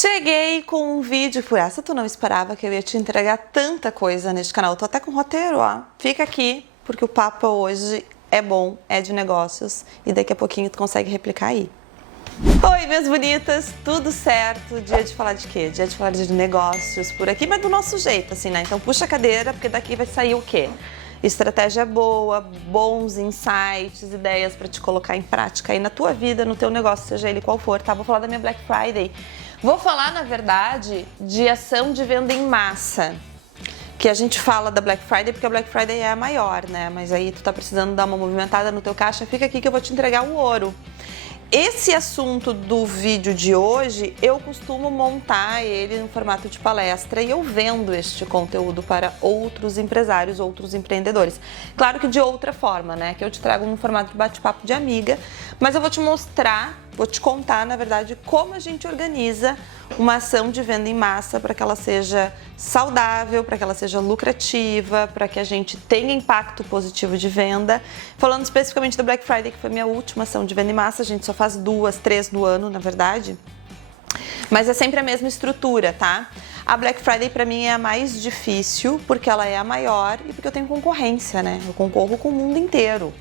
Cheguei com um vídeo, por essa tu não esperava que eu ia te entregar tanta coisa neste canal. Eu tô até com roteiro, ó. Fica aqui, porque o papo hoje é bom, é de negócios e daqui a pouquinho tu consegue replicar aí. Oi, minhas bonitas, tudo certo? Dia de falar de quê? Dia de falar de negócios por aqui, mas do nosso jeito, assim, né? Então puxa a cadeira, porque daqui vai sair o quê? Estratégia boa, bons insights, ideias para te colocar em prática aí na tua vida, no teu negócio, seja ele qual for, tá? Vou falar da minha Black Friday. Vou falar, na verdade, de ação de venda em massa. Que a gente fala da Black Friday porque a Black Friday é a maior, né? Mas aí tu tá precisando dar uma movimentada no teu caixa, fica aqui que eu vou te entregar o ouro. Esse assunto do vídeo de hoje, eu costumo montar ele no formato de palestra e eu vendo este conteúdo para outros empresários, outros empreendedores. Claro que de outra forma, né? Que eu te trago no formato de bate-papo de amiga, mas eu vou te mostrar, vou te contar, na verdade, como a gente organiza uma ação de venda em massa para que ela seja saudável, para que ela seja lucrativa, para que a gente tenha impacto positivo de venda. Falando especificamente da Black Friday, que foi a minha última ação de venda em massa, a gente só faz 2, 3 no ano, na verdade. Mas é sempre a mesma estrutura, tá? A Black Friday para mim é a mais difícil, porque ela é a maior e porque eu tenho concorrência, né? Eu concorro com o mundo inteiro.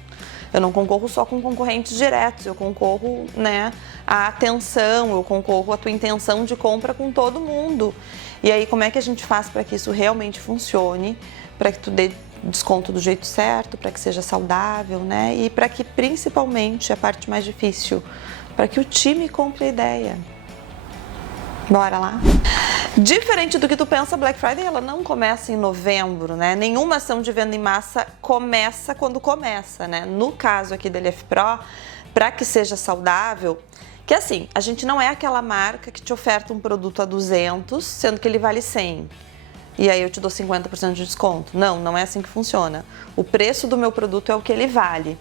Eu não concorro só com concorrentes diretos, eu concorro, né, a atenção, eu concorro a tua intenção de compra com todo mundo. E aí, como é que a gente faz para que isso realmente funcione, para que tu dê desconto do jeito certo, para que seja saudável, né? E para que, principalmente, a parte mais difícil, para que o time compre a ideia. Bora lá? Diferente do que tu pensa, Black Friday ela não começa em novembro, né? Nenhuma ação de venda em massa começa quando começa, né? No caso aqui da LF Pro, para que seja saudável, que assim, a gente não é aquela marca que te oferta um produto a 200, sendo que ele vale 100. E aí eu te dou 50% de desconto. Não, não é assim que funciona. O preço do meu produto é o que ele vale.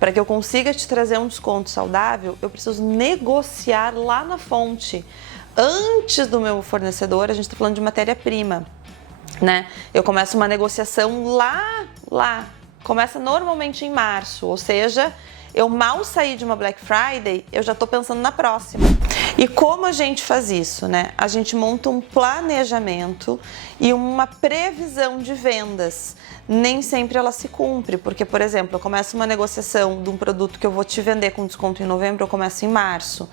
Para que eu consiga te trazer um desconto saudável, eu preciso negociar lá na fonte. Antes do meu fornecedor, a gente está falando de matéria-prima, né? Eu começo uma negociação lá. Começa normalmente em março, ou seja, eu mal saí de uma Black Friday, eu já estou pensando na próxima. E como a gente faz isso, né? A gente monta um planejamento e uma previsão de vendas. Nem sempre ela se cumpre, porque, por exemplo, eu começo uma negociação de um produto que eu vou te vender com desconto em novembro, eu começo em março.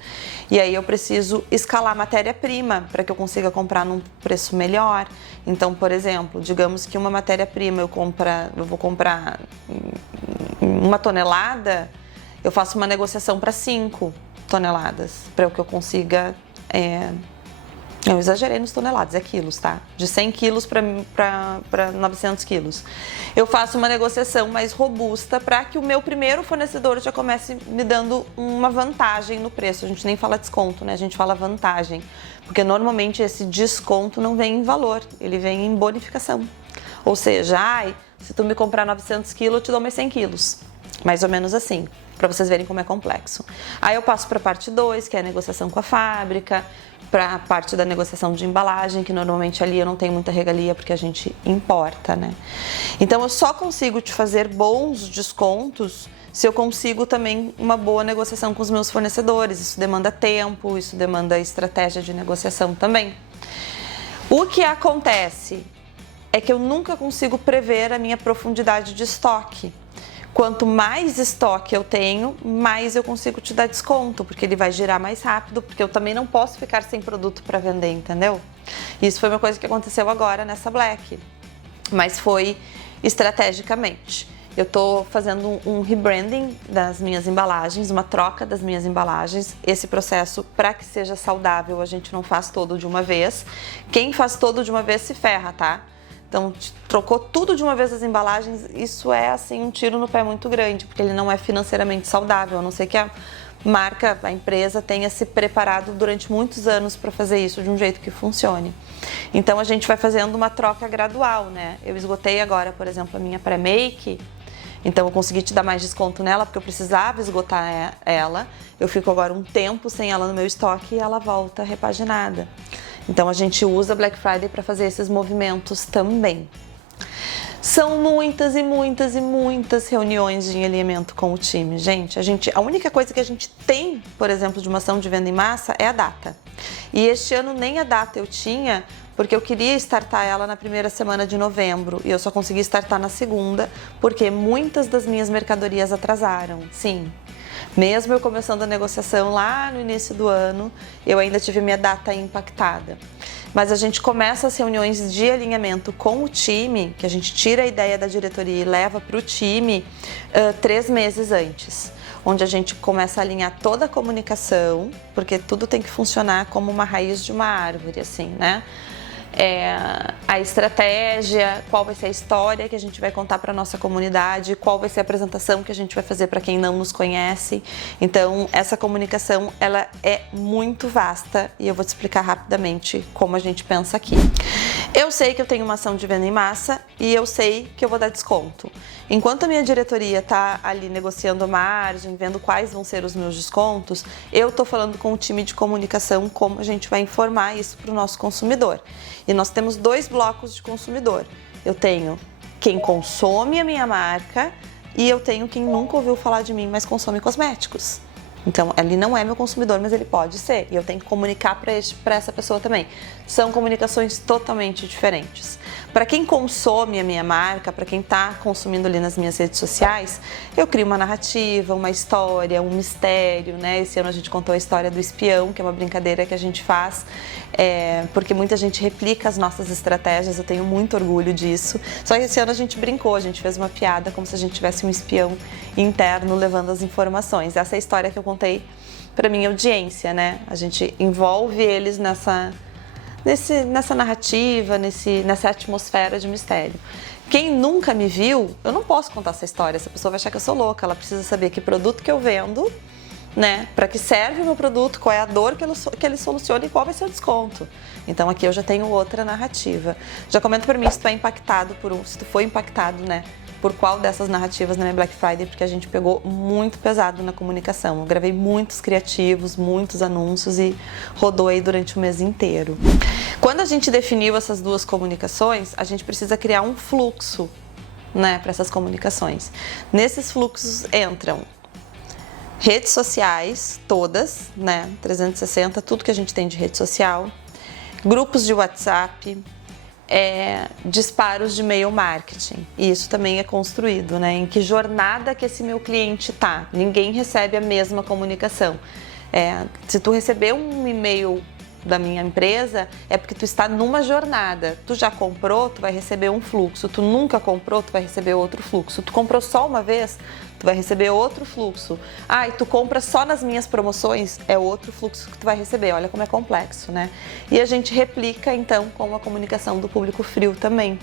E aí eu preciso escalar matéria-prima para que eu consiga comprar num preço melhor. Então, por exemplo, digamos que uma matéria-prima eu vou comprar 1 tonelada, eu faço uma negociação para 5 toneladas, para que eu consiga... Eu exagerei nos toneladas, é quilos, tá? De 100 quilos para 900 quilos. Eu faço uma negociação mais robusta para que o meu primeiro fornecedor já comece me dando uma vantagem no preço. A gente nem fala desconto, né? A gente fala vantagem. Porque normalmente esse desconto não vem em valor, ele vem em bonificação. Ou seja, se tu me comprar 900 quilos, eu te dou mais 100 quilos. Mais ou menos assim, para vocês verem como é complexo. Aí eu passo para a parte 2, que é a negociação com a fábrica, para a parte da negociação de embalagem, que normalmente ali eu não tenho muita regalia porque a gente importa, né? Então eu só consigo te fazer bons descontos se eu consigo também uma boa negociação com os meus fornecedores. Isso demanda tempo, isso demanda estratégia de negociação também. O que acontece é que eu nunca consigo prever a minha profundidade de estoque. Quanto mais estoque eu tenho, mais eu consigo te dar desconto, porque ele vai girar mais rápido, porque eu também não posso ficar sem produto para vender, entendeu? Isso foi uma coisa que aconteceu agora nessa Black, mas foi estrategicamente. Eu tô fazendo um rebranding das minhas embalagens, uma troca das minhas embalagens. Esse processo, para que seja saudável, a gente não faz todo de uma vez. Quem faz todo de uma vez se ferra, tá? Então, trocou tudo de uma vez as embalagens, isso é assim um tiro no pé muito grande, porque ele não é financeiramente saudável, a não ser que a marca, a empresa tenha se preparado durante muitos anos para fazer isso de um jeito que funcione. Então, a gente vai fazendo uma troca gradual, né? Eu esgotei agora, por exemplo, a minha pré-make, então eu consegui te dar mais desconto nela, porque eu precisava esgotar ela. Eu fico agora um tempo sem ela no meu estoque e ela volta repaginada. Então a gente usa Black Friday para fazer esses movimentos também. São muitas e muitas e muitas reuniões de alinhamento com o time, gente. A única coisa que a gente tem, por exemplo, de uma ação de venda em massa é a data. E este ano nem a data eu tinha, porque eu queria startar ela na primeira semana de novembro e eu só consegui startar na segunda, porque muitas das minhas mercadorias atrasaram, sim. Mesmo eu começando a negociação lá no início do ano, eu ainda tive minha data impactada. Mas a gente começa as reuniões de alinhamento com o time, que a gente tira a ideia da diretoria e leva para o time 3 meses antes, onde a gente começa a alinhar toda a comunicação, porque tudo tem que funcionar como uma raiz de uma árvore, assim, né? A estratégia, qual vai ser a história que a gente vai contar para a nossa comunidade, qual vai ser a apresentação que a gente vai fazer para quem não nos conhece. Então, essa comunicação, ela é muito vasta e eu vou te explicar rapidamente como a gente pensa aqui. Eu sei que eu tenho uma ação de venda em massa e eu sei que eu vou dar desconto. Enquanto a minha diretoria está ali negociando a margem, vendo quais vão ser os meus descontos, eu estou falando com o time de comunicação como a gente vai informar isso para o nosso consumidor. E nós temos 2 blocos de consumidor. Eu tenho quem consome a minha marca e eu tenho quem nunca ouviu falar de mim, mas consome cosméticos. Então, ele não é meu consumidor, mas ele pode ser. E eu tenho que comunicar para essa pessoa também. São comunicações totalmente diferentes. Para quem consome a minha marca, para quem está consumindo ali nas minhas redes sociais, eu crio uma narrativa, uma história, um mistério, né? Esse ano a gente contou a história do espião, que é uma brincadeira que a gente faz, porque muita gente replica as nossas estratégias, eu tenho muito orgulho disso. Só que esse ano a gente brincou, a gente fez uma piada como se a gente tivesse um espião interno levando as informações. Essa é a história que eu contei para minha audiência, né? A gente envolve eles nessa narrativa, nessa atmosfera de mistério. Quem nunca me viu, eu não posso contar essa história, essa pessoa vai achar que eu sou louca, ela precisa saber que produto que eu vendo, né? Para que serve o meu produto, qual é a dor que ele soluciona e qual vai ser o desconto. Então aqui eu já tenho outra narrativa. Já comenta para mim se tu é impactado se tu foi impactado, né? Por qual dessas narrativas na minha Black Friday, porque a gente pegou muito pesado na comunicação. Eu gravei muitos criativos, muitos anúncios e rodou aí durante o mês inteiro. Quando a gente definiu essas 2 comunicações, a gente precisa criar um fluxo, né, para essas comunicações. Nesses fluxos entram redes sociais, todas, né, 360, tudo que a gente tem de rede social, grupos de WhatsApp, disparos de e-mail marketing. E isso também é construído, né? Em que jornada que esse meu cliente tá? Ninguém recebe a mesma comunicação. Se tu receber um e-mail da minha empresa, é porque tu está numa jornada. Tu já comprou, tu vai receber um fluxo. Tu nunca comprou, tu vai receber outro fluxo. Tu comprou só uma vez, tu vai receber outro fluxo. E tu compra só nas minhas promoções, é outro fluxo que tu vai receber. Olha como é complexo, né? E a gente replica, então, com a comunicação do público frio também.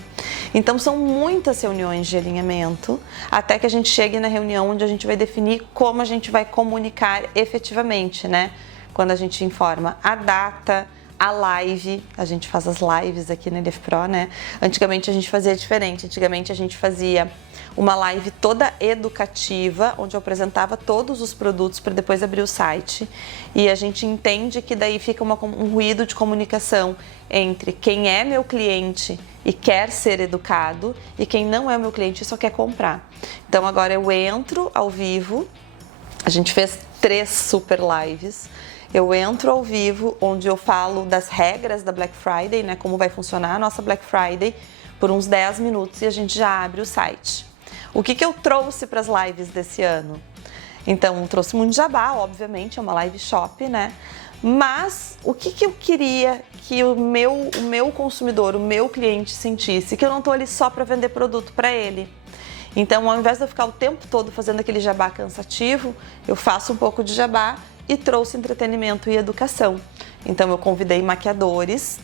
Então, são muitas reuniões de alinhamento, até que a gente chegue na reunião onde a gente vai definir como a gente vai comunicar efetivamente, né? Quando a gente informa a data, a live, a gente faz as lives aqui na LF Pro, né? Antigamente a gente fazia diferente, antigamente a gente fazia uma live toda educativa, onde eu apresentava todos os produtos para depois abrir o site. E a gente entende que daí fica um ruído de comunicação entre quem é meu cliente e quer ser educado e quem não é meu cliente e só quer comprar. Então agora eu entro ao vivo, a gente fez 3 super lives. Eu entro ao vivo, onde eu falo das regras da Black Friday, né? Como vai funcionar a nossa Black Friday, por uns 10 minutos e a gente já abre o site. O que eu trouxe para as lives desse ano? Então, trouxe muito jabá, obviamente, é uma live shop, né? Mas o que eu queria que o meu consumidor, o meu cliente sentisse? Que eu não estou ali só para vender produto para ele. Então, ao invés de eu ficar o tempo todo fazendo aquele jabá cansativo, eu faço um pouco de jabá e trouxe entretenimento e educação. Então eu convidei maquiadores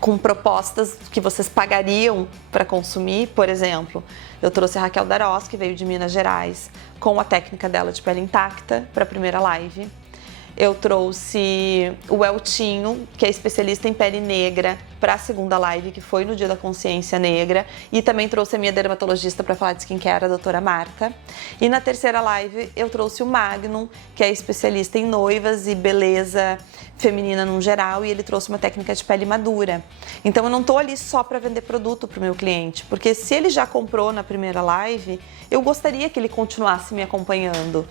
com propostas que vocês pagariam para consumir. Por exemplo, eu trouxe a Raquel Darós, que veio de Minas Gerais, com a técnica dela de pele intacta para a primeira live. eu trouxe o Eltinho, que é especialista em pele negra, para a segunda live, que foi no Dia da Consciência Negra, e também trouxe a minha dermatologista para falar de skincare, a doutora Marta. E na terceira live eu trouxe o Magnum, que é especialista em noivas e beleza feminina no geral, e ele trouxe uma técnica de pele madura. Então eu não tô ali só para vender produto para o meu cliente, porque se ele já comprou na primeira live, eu gostaria que ele continuasse me acompanhando.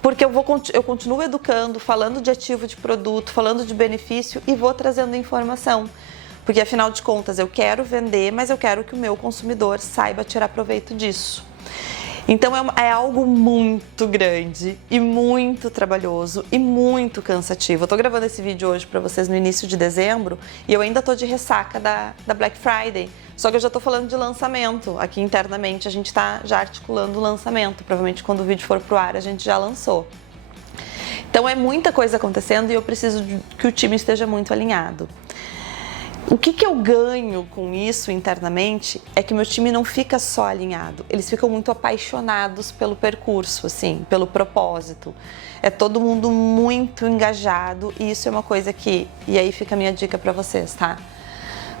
Porque eu continuo educando, falando de ativo de produto, falando de benefício e vou trazendo informação. Porque afinal de contas eu quero vender, mas eu quero que o meu consumidor saiba tirar proveito disso. Então é algo muito grande e muito trabalhoso e muito cansativo. Eu tô gravando esse vídeo hoje para vocês no início de dezembro e eu ainda tô de ressaca da Black Friday. Só que eu já tô falando de lançamento. Aqui internamente a gente tá já articulando o lançamento. Provavelmente quando o vídeo for pro ar a gente já lançou. Então é muita coisa acontecendo e eu preciso que o time esteja muito alinhado. O que eu ganho com isso internamente é que meu time não fica só alinhado, eles ficam muito apaixonados pelo percurso, assim, pelo propósito. É todo mundo muito engajado e isso é uma coisa que, e aí fica a minha dica para vocês, tá?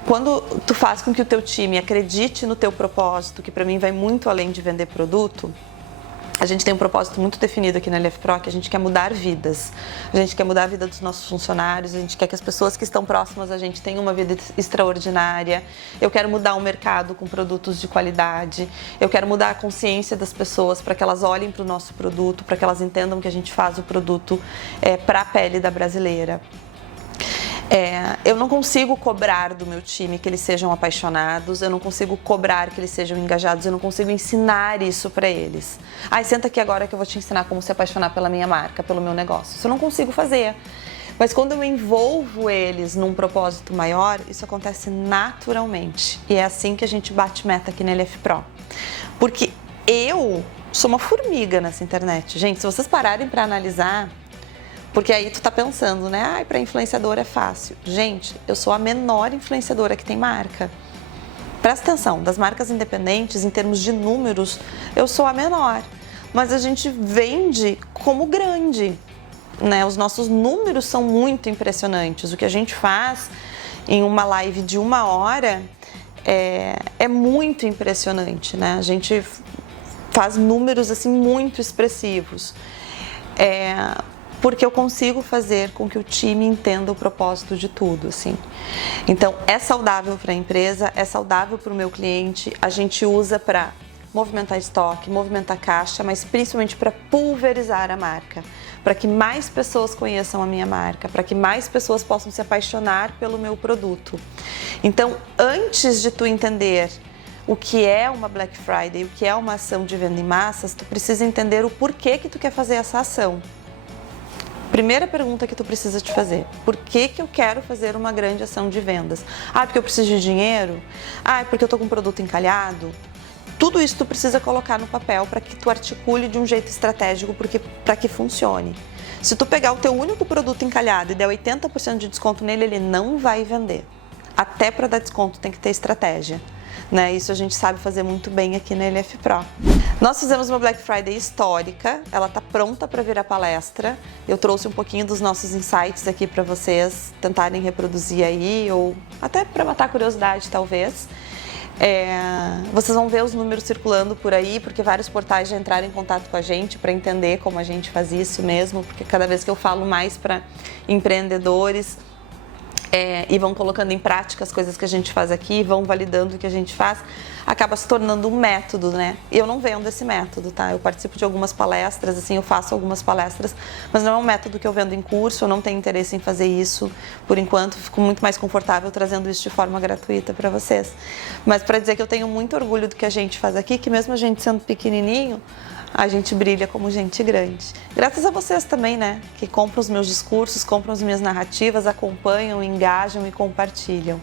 Quando tu faz com que o teu time acredite no teu propósito, que para mim vai muito além de vender produto, a gente tem um propósito muito definido aqui na LF Pro, que a gente quer mudar vidas. A gente quer mudar a vida dos nossos funcionários, a gente quer que as pessoas que estão próximas a gente tenham uma vida extraordinária. Eu quero mudar o mercado com produtos de qualidade. Eu quero mudar a consciência das pessoas para que elas olhem para o nosso produto, para que elas entendam que a gente faz o produto para a pele da brasileira. Eu não consigo cobrar do meu time que eles sejam apaixonados, eu não consigo cobrar que eles sejam engajados, eu não consigo ensinar isso para eles. Senta aqui agora que eu vou te ensinar como se apaixonar pela minha marca, pelo meu negócio. Isso eu não consigo fazer. Mas quando eu envolvo eles num propósito maior, isso acontece naturalmente. E é assim que a gente bate meta aqui na LF Pro. Porque eu sou uma formiga nessa internet. Gente, se vocês pararem para analisar, porque aí tu tá pensando, né? Para influenciador é fácil. Gente, eu sou a menor influenciadora que tem marca. Presta atenção, das marcas independentes, em termos de números, eu sou a menor. Mas a gente vende como grande, né? Os nossos números são muito impressionantes. O que a gente faz em uma live de 1 hora é muito impressionante, né? A gente faz números assim muito expressivos. Porque eu consigo fazer com que o time entenda o propósito de tudo, assim. Então, é saudável para a empresa, é saudável para o meu cliente, a gente usa para movimentar estoque, movimentar caixa, mas principalmente para pulverizar a marca, para que mais pessoas conheçam a minha marca, para que mais pessoas possam se apaixonar pelo meu produto. Então, antes de tu entender o que é uma Black Friday, o que é uma ação de venda em massas, tu precisa entender o porquê que tu quer fazer essa ação. Primeira pergunta que tu precisa te fazer: por que eu quero fazer uma grande ação de vendas? Porque eu preciso de dinheiro? Porque eu tô com um produto encalhado? Tudo isso tu precisa colocar no papel para que tu articule de um jeito estratégico para que funcione. Se tu pegar o teu único produto encalhado e der 80% de desconto nele, ele não vai vender. Até para dar desconto tem que ter estratégia, né? Isso a gente sabe fazer muito bem aqui na LF Pro. Nós fizemos uma Black Friday histórica, ela está pronta para virar palestra. Eu trouxe um pouquinho dos nossos insights aqui para vocês tentarem reproduzir aí, ou até para matar a curiosidade, talvez. Vocês vão ver os números circulando por aí, porque vários portais já entraram em contato com a gente para entender como a gente faz isso mesmo, porque cada vez que eu falo mais para empreendedores, e vão colocando em prática as coisas que a gente faz aqui, vão validando o que a gente faz, acaba se tornando um método, né? Eu não vendo esse método, tá? Eu participo de algumas palestras, assim, eu faço algumas palestras, mas não é um método que eu vendo em curso, eu não tenho interesse em fazer isso por enquanto, fico muito mais confortável trazendo isso de forma gratuita para vocês. Mas para dizer que eu tenho muito orgulho do que a gente faz aqui, que mesmo a gente sendo pequenininho, a gente brilha como gente grande. Graças a vocês também, né? Que compram os meus discursos, compram as minhas narrativas, acompanham, engajam e compartilham.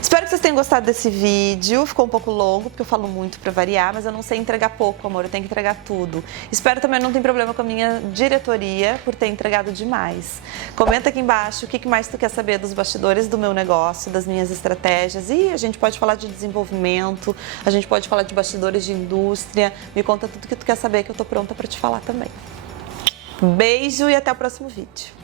Espero que vocês tenham gostado desse vídeo. Ficou um pouco longo, porque eu falo muito para variar, mas eu não sei entregar pouco, amor. Eu tenho que entregar tudo. Espero também não ter problema com a minha diretoria por ter entregado demais. Comenta aqui embaixo o que mais tu quer saber dos bastidores do meu negócio, das minhas estratégias. E a gente pode falar de desenvolvimento, a gente pode falar de bastidores de indústria. Me conta tudo que tu quer saber, que eu tô pronta para te falar também. Beijo e até o próximo vídeo.